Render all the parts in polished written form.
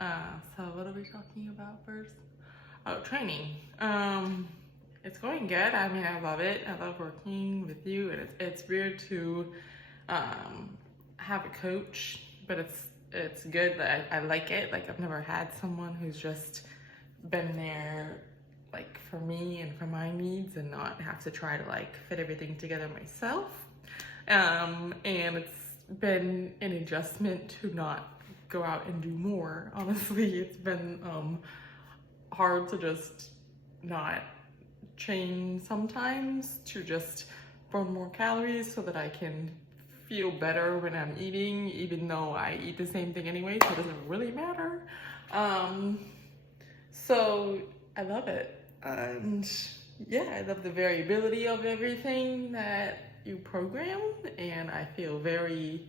So what are we talking about first? Oh, training. It's going good. I mean, I love it. I love working with you, and it's weird to have a coach, but it's good that I like it. Like I've never had someone who's just been there like for me and for my needs and not have to try to like fit everything together myself. And it's been an adjustment to not go out and do more. Honestly, it's been hard to just not train sometimes, to just burn more calories so that I can feel better when I'm eating, even though I eat the same thing anyway, so it doesn't really matter. So I love it. And yeah, I love the variability of everything that you program, and I feel very,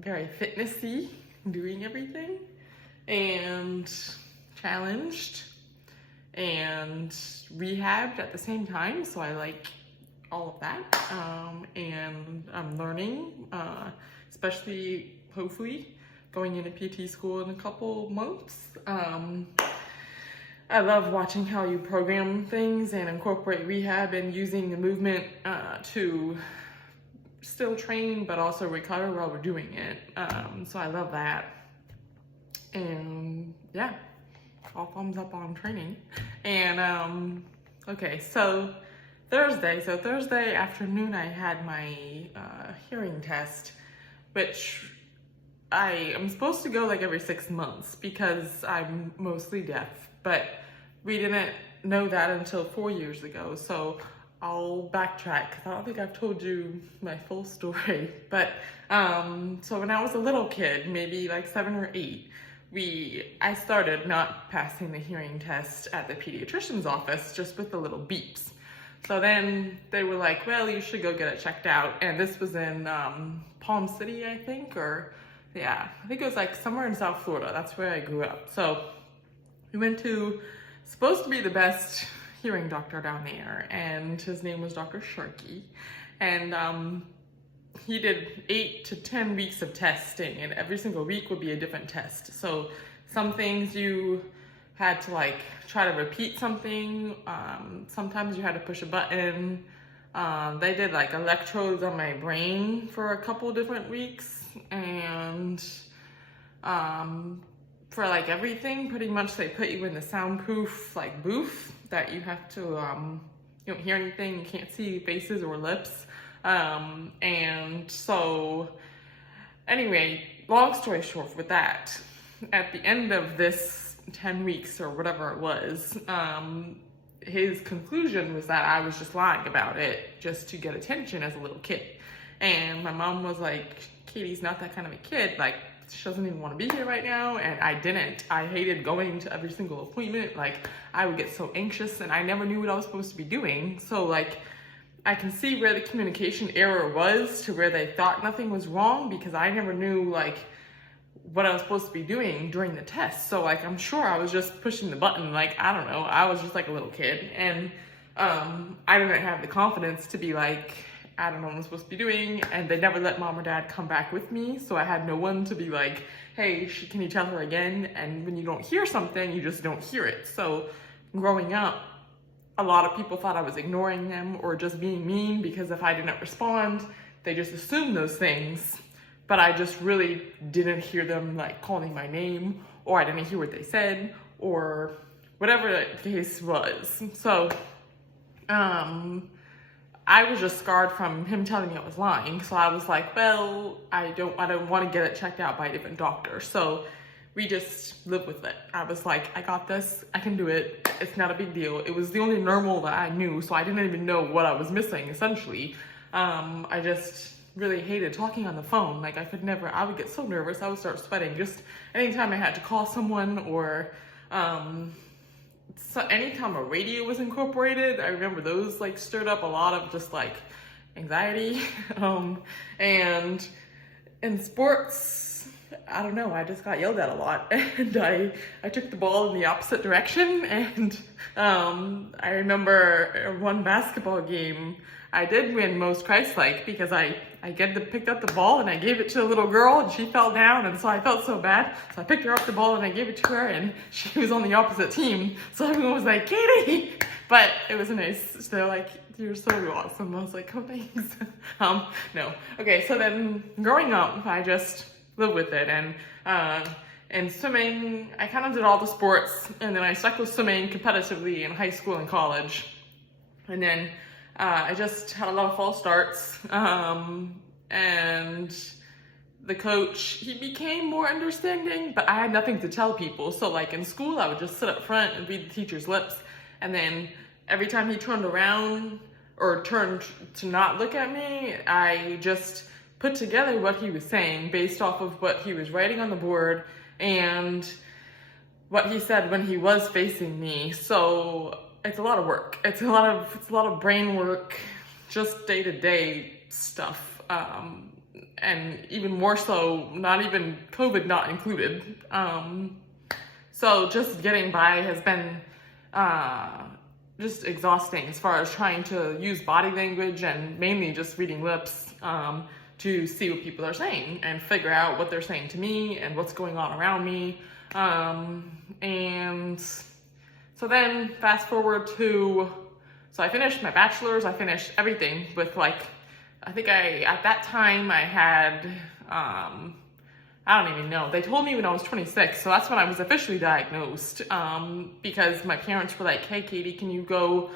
very fitnessy doing everything, and challenged and rehabbed at the same time. So I like all of that, and I'm learning, especially hopefully going into PT school in a couple months. I love watching how you program things and incorporate rehab and using the movement to still train but also recover while we're doing it. So I love that. And yeah, all thumbs up on training. And okay, so Thursday afternoon I had my hearing test, which I am supposed to go like every 6 months because I'm mostly deaf, but we didn't know that until 4 years ago. So I'll backtrack because I don't think I've told you my full story. But so when I was a little kid, maybe like 7 or 8, I started not passing the hearing test at the pediatrician's office, just with the little beeps. So then they were like, well, you should go get it checked out. And this was in Palm City, I think, or yeah, I think it was like somewhere in South Florida. That's where I grew up. So we went to, supposed to be the best hearing doctor down there, and his name was Dr. Sharkey. And he did 8 to 10 weeks of testing, and every single week would be a different test. So some things you had to like try to repeat something. Sometimes you had to push a button. They did like electrodes on my brain for a couple different weeks, and for like everything, pretty much they put you in the soundproof like booth that you have to, you don't hear anything, you can't see faces or lips. And so anyway, long story short with that, at the end of this 10 weeks or whatever it was, his conclusion was that I was just lying about it just to get attention as a little kid. And my mom was like, Katie's not that kind of a kid. Like, she doesn't even want to be here right now. And I didn't. I hated going to every single appointment. Like, I would get so anxious and I never knew what I was supposed to be doing. So like, I can see where the communication error was, to where they thought nothing was wrong, because I never knew like what I was supposed to be doing during the test. So like, I'm sure I was just pushing the button. Like, I don't know. I was just like a little kid, and I didn't have the confidence to be like, I don't know what I'm supposed to be doing. And they never let mom or dad come back with me. So I had no one to be like, hey, can you tell her again? And when you don't hear something, you just don't hear it. So growing up, a lot of people thought I was ignoring them or just being mean, because if I didn't respond, they just assumed those things. But I just really didn't hear them like calling my name, or I didn't hear what they said, or whatever the case was. So I was just scarred from him telling me I was lying. So I was like, well, I don't want to get it checked out by a different doctor. So we just lived with it. I was like, I got this, I can do it. It's not a big deal. It was the only normal that I knew, so I didn't even know what I was missing, essentially. I just really hated talking on the phone. Like, I would get so nervous, I would start sweating just anytime I had to call someone, or so anytime a radio was incorporated. I remember those like stirred up a lot of just like anxiety. And in sports, I don't know, I just got yelled at a lot. And I took the ball in the opposite direction. And I remember one basketball game, I did win most Christ-like because I picked up the ball and I gave it to a little girl and she fell down, and so I felt so bad. So I picked her up the ball and I gave it to her, and she was on the opposite team. So everyone was like, Katie! But it was nice. They're like, you're so awesome. I was like, oh, thanks. No. Okay, so then growing up, I just lived with it. And swimming, I kind of did all the sports, and then I stuck with swimming competitively in high school and college. And then I just had a lot of false starts, and the coach, he became more understanding, but I had nothing to tell people. So like in school, I would just sit up front and read the teacher's lips, and then every time he turned around or turned to not look at me, I just put together what he was saying based off of what he was writing on the board and what he said when he was facing me. So it's a lot of work. It's a lot of brain work, just day-to-day stuff. And even more so, not even COVID not included. So just getting by has been just exhausting as far as trying to use body language and mainly just reading lips to see what people are saying and figure out what they're saying to me and what's going on around me. And so then fast forward to, so I finished my bachelor's, I finished everything with like, I think at that time I had, I don't even know. They told me when I was 26, so that's when I was officially diagnosed, because my parents were like, hey, Katie, can you go,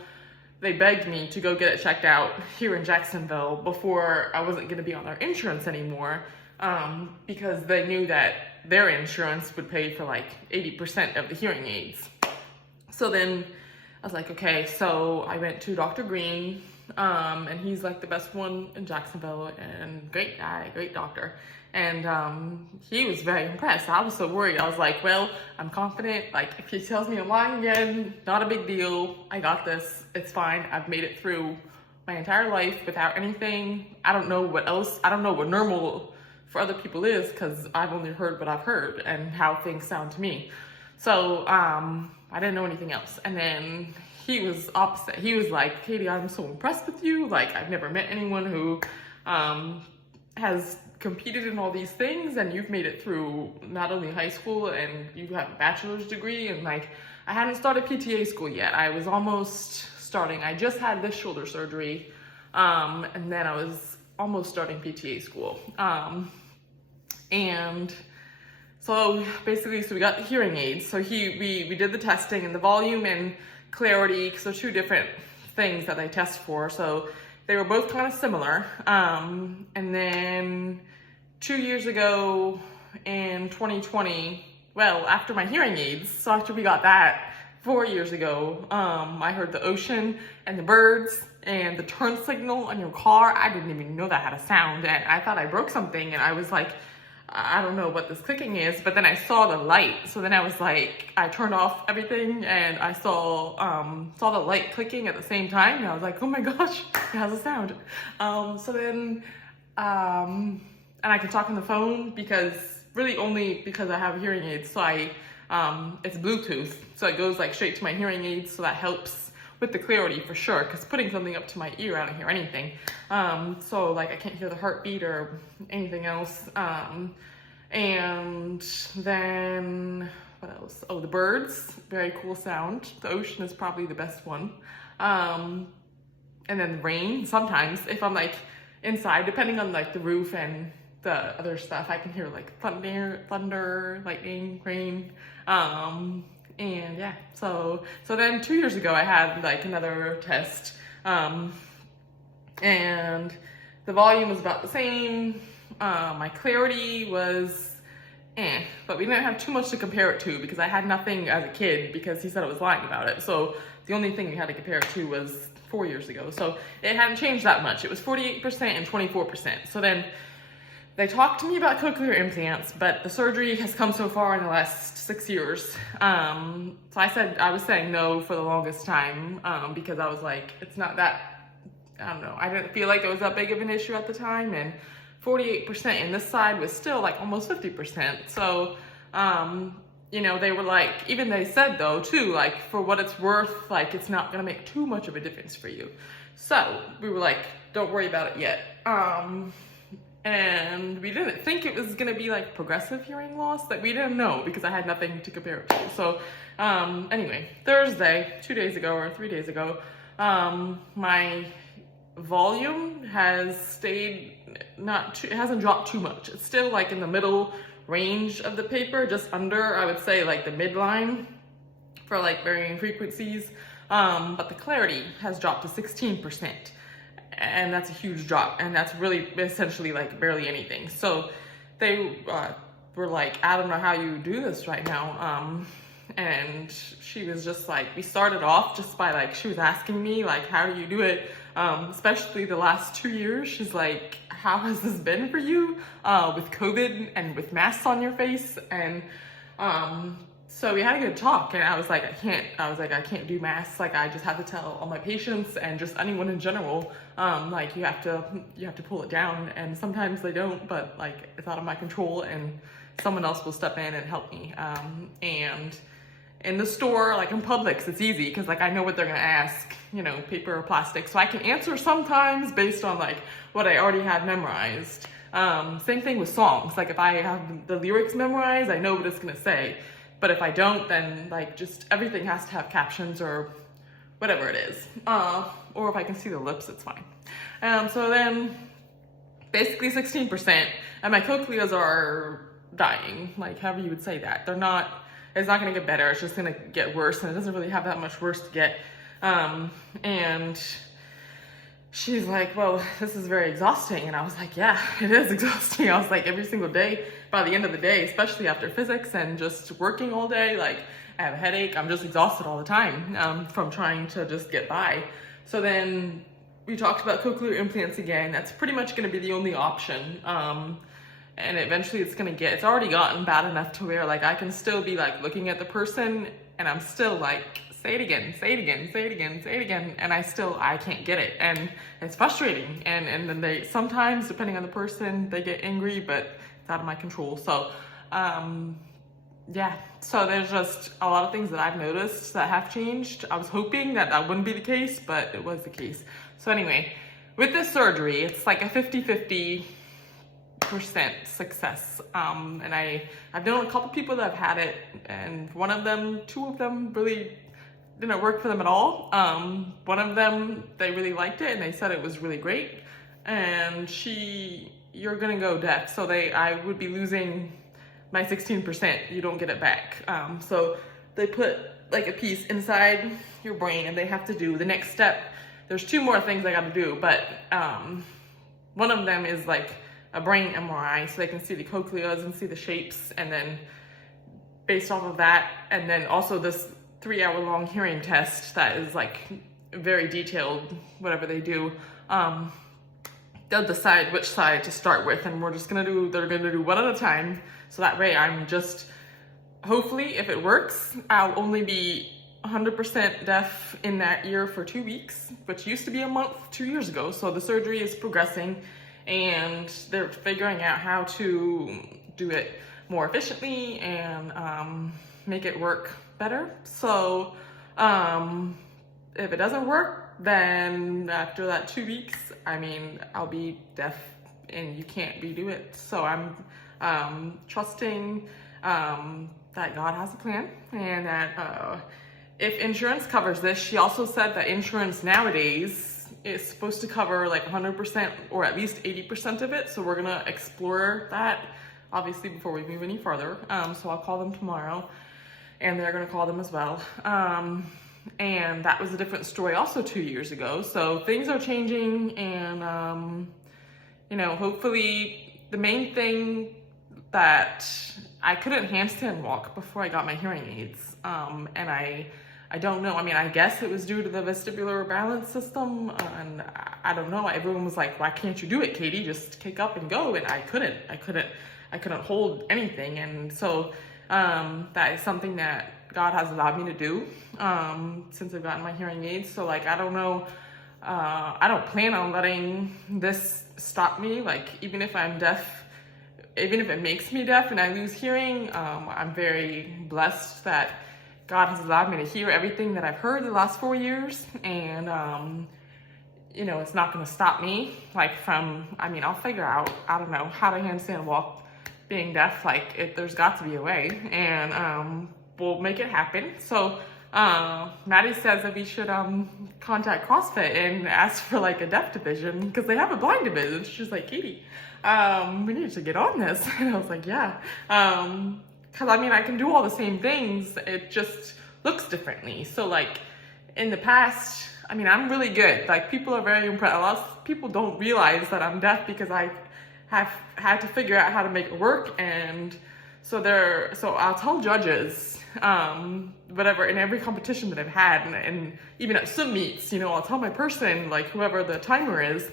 they begged me to go get it checked out here in Jacksonville before I wasn't gonna be on their insurance anymore, because they knew that their insurance would pay for like 80% of the hearing aids. So then I was like, okay, so I went to Dr. Green, and he's like the best one in Jacksonville, and great guy, great doctor. And he was very impressed. I was so worried. I was like, well, I'm confident. Like, if he tells me I'm lying again, not a big deal. I got this. It's fine. I've made it through my entire life without anything. I don't know what else. I don't know what normal for other people is, because I've only heard what I've heard and how things sound to me. So I didn't know anything else. And then he was opposite. He was like, Katie, I'm so impressed with you. Like, I've never met anyone who has competed in all these things, and you've made it through not only high school, and you have a bachelor's degree, and like, I hadn't started PTA school yet. I was almost starting. I just had this shoulder surgery, and then I was almost starting PTA school. And so basically, so we got the hearing aids. So we did the testing, and the volume and clarity, so two different things that they test for. So they were both kind of similar. And then 2 years ago in 2020, well, after my hearing aids, so after we got that 4 years ago, I heard the ocean and the birds and the turn signal on your car. I didn't even know that had a sound, and I thought I broke something, and I was like, I don't know what this clicking is, but then I saw the light. So then I was like, I turned off everything and I saw the light clicking at the same time. And I was like, oh my gosh, it has a sound. So then, and I can talk on the phone because really only because I have hearing aids. So it's Bluetooth. So it goes like straight to my hearing aids. So that helps with the clarity for sure, because putting something up to my ear, I don't hear anything. So like I can't hear the heartbeat or anything else. And then what else? Oh, the birds, very cool sound. The ocean is probably the best one. And then the rain, sometimes if I'm like inside, depending on like the roof and the other stuff, I can hear like thunder, lightning, rain. And yeah, so then 2 years ago I had like another test, and the volume was about the same. My clarity was but we didn't have too much to compare it to because I had nothing as a kid because he said I was lying about it. So the only thing we had to compare it to was 4 years ago. So it hadn't changed that much. It was 48% and 24%. So then they talked to me about cochlear implants, but the surgery has come so far in the last 6 years. So I was saying no for the longest time, because I was like, it's not that, I don't know. I didn't feel like it was that big of an issue at the time. And 48%, and this side was still like almost 50%. So, you know, they were like, even they said though too, like for what it's worth, like it's not gonna make too much of a difference for you. So we were like, don't worry about it yet. And we didn't think it was gonna be like progressive hearing loss. That we didn't know because I had nothing to compare it to. So anyway, Thursday, 2 days ago or 3 days ago, my volume has stayed it hasn't dropped too much. It's still like in the middle range of the paper, just under, I would say like the midline for like varying frequencies. But the clarity has dropped to 16%. And that's a huge drop. And that's really essentially like barely anything. So they were like, I don't know how you do this right now. And she was just like, we started off just by like, she was asking me like, how do you do it? Especially the last 2 years. She's like, how has this been for you with COVID and with masks on your face? And so we had a good talk, and I was like, I can't do masks. Like, I just have to tell all my patients and just anyone in general, like you have to pull it down. And sometimes they don't, but like it's out of my control, and someone else will step in and help me. And in the store, like in Publix, it's easy because like I know what they're gonna ask, you know, paper or plastic. So I can answer sometimes based on like what I already had memorized. Same thing with songs. Like if I have the lyrics memorized, I know what it's gonna say. But if I don't, then like just everything has to have captions or whatever it is. Or if I can see the lips, it's fine. So then basically 16%, and my cochleas are dying, like however you would say that. It's not gonna get better, it's just gonna get worse, and it doesn't really have that much worse to get. And she's like, well, this is very exhausting. And I was like, yeah, it is exhausting. I was like, every single day, by the end of the day, especially after physics and just working all day, like I have a headache, I'm just exhausted all the time from trying to just get by. So then we talked about cochlear implants again. That's pretty much gonna be the only option. And eventually it's already gotten bad enough to where like I can still be like looking at the person and I'm still like, say it again, say it again, say it again, say it again. And I can't get it. And it's frustrating. And then they, sometimes depending on the person, they get angry, but it's out of my control. So, yeah, so there's just a lot of things that I've noticed that have changed. I was hoping that wouldn't be the case, but it was the case. So anyway, with this surgery, it's like a 50-50% success. And I've known a couple people that have had it, and two of them really didn't work for them at all. One of them, they really liked it and they said it was really great. And you're gonna go deaf. So I would be losing my 16%, you don't get it back. So they put like a piece inside your brain and they have to do the next step. There's 2 more things I gotta do, but one of them is like a brain MRI so they can see the cochleas and see the shapes, and then based off of that, and then also this 3-hour-long hearing test that is like very detailed, whatever they do. They'll decide which side to start with, and they're gonna do one at a time. So that way I'm just, hopefully if it works, I'll only be 100% deaf in that ear for 2 weeks, which used to be a month 2 years ago. So the surgery is progressing and they're figuring out how to do it more efficiently and make it work better. So if it doesn't work, then after that 2 weeks, I mean, I'll be deaf and you can't redo it. So I'm trusting that God has a plan, and that if insurance covers this. She also said that insurance nowadays is supposed to cover like 100% or at least 80% of it. So we're gonna explore that, obviously, before we move any further. So I'll call them tomorrow, and they're gonna call them as well. And that was a different story also 2 years ago. So things are changing, and you know, hopefully the main thing that I couldn't handstand walk before I got my hearing aids. And I don't know. I mean, I guess it was due to the vestibular balance system, and I don't know. Everyone was like, "Why can't you do it, Katie? Just kick up and go." And I couldn't hold anything. And so that is something that God has allowed me to do since I've gotten my hearing aids. So like, I don't know I don't plan on letting this stop me. Like, even if I'm deaf, even if it makes me deaf and I lose hearing, I'm very blessed that God has allowed me to hear everything that I've heard the last 4 years. And, you know, it's not gonna stop me, like I mean, I'll figure out, I don't know, how to handstand walk being deaf. Like, there's got to be a way, and we'll make it happen. So, Maddie says that we should contact CrossFit and ask for like a deaf division, because they have a blind division. She's like, Katie, we need to get on this. And I was like, yeah. Because I mean, I can do all the same things, it just looks differently. So like in the past, I mean, I'm really good. Like, people are very impressed. A lot of people don't realize that I'm deaf because I have had to figure out how to make it work. And so I'll tell judges, whatever, in every competition that I've had, and even at swim meets, you know, I'll tell my person, like whoever the timer is,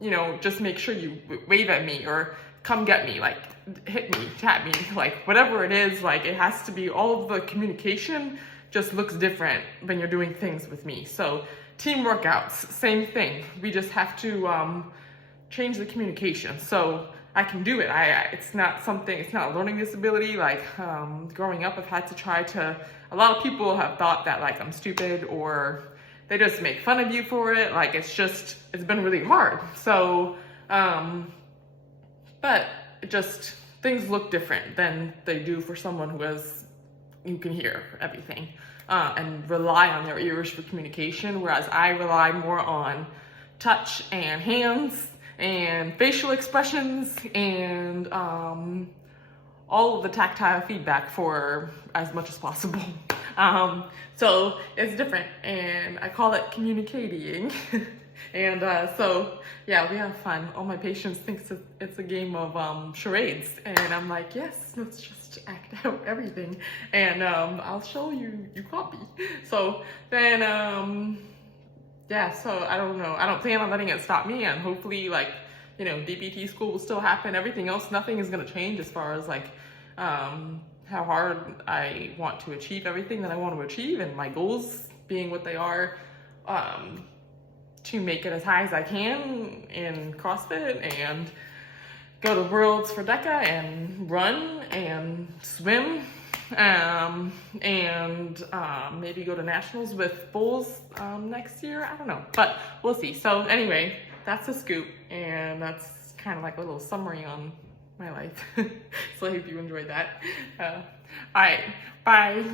you know, just make sure you wave at me or come get me, like hit me, tap me, like whatever it is. Like, it has to be, all of the communication just looks different when you're doing things with me. So team workouts, same thing. We just have to change the communication. So I can do it. It's not a learning disability. Like, growing up, I've had to try to, a lot of people have thought that like I'm stupid, or they just make fun of you for it. Like, it's been really hard. So, but it just, things look different than they do for someone who can hear everything, and rely on their ears for communication. Whereas I rely more on touch and hands and facial expressions and all of the tactile feedback for as much as possible. So it's different, and I call it communicating. And so yeah, we have fun. All my patients think it's a game of charades, and I'm like, yes, let's just act out everything, and I'll show you, you copy. So then yeah, so I don't know. I don't plan on letting it stop me, and hopefully, like, you know, DBT school will still happen. Everything else, nothing is gonna change as far as like how hard I want to achieve everything that I want to achieve, and my goals being what they are, to make it as high as I can in CrossFit and go to Worlds for DECA and run and swim, and maybe go to nationals with bulls next year. I don't know, but we'll see. So anyway, that's a scoop, and that's kind of like a little summary on my life. So I hope you enjoyed that. All right, bye.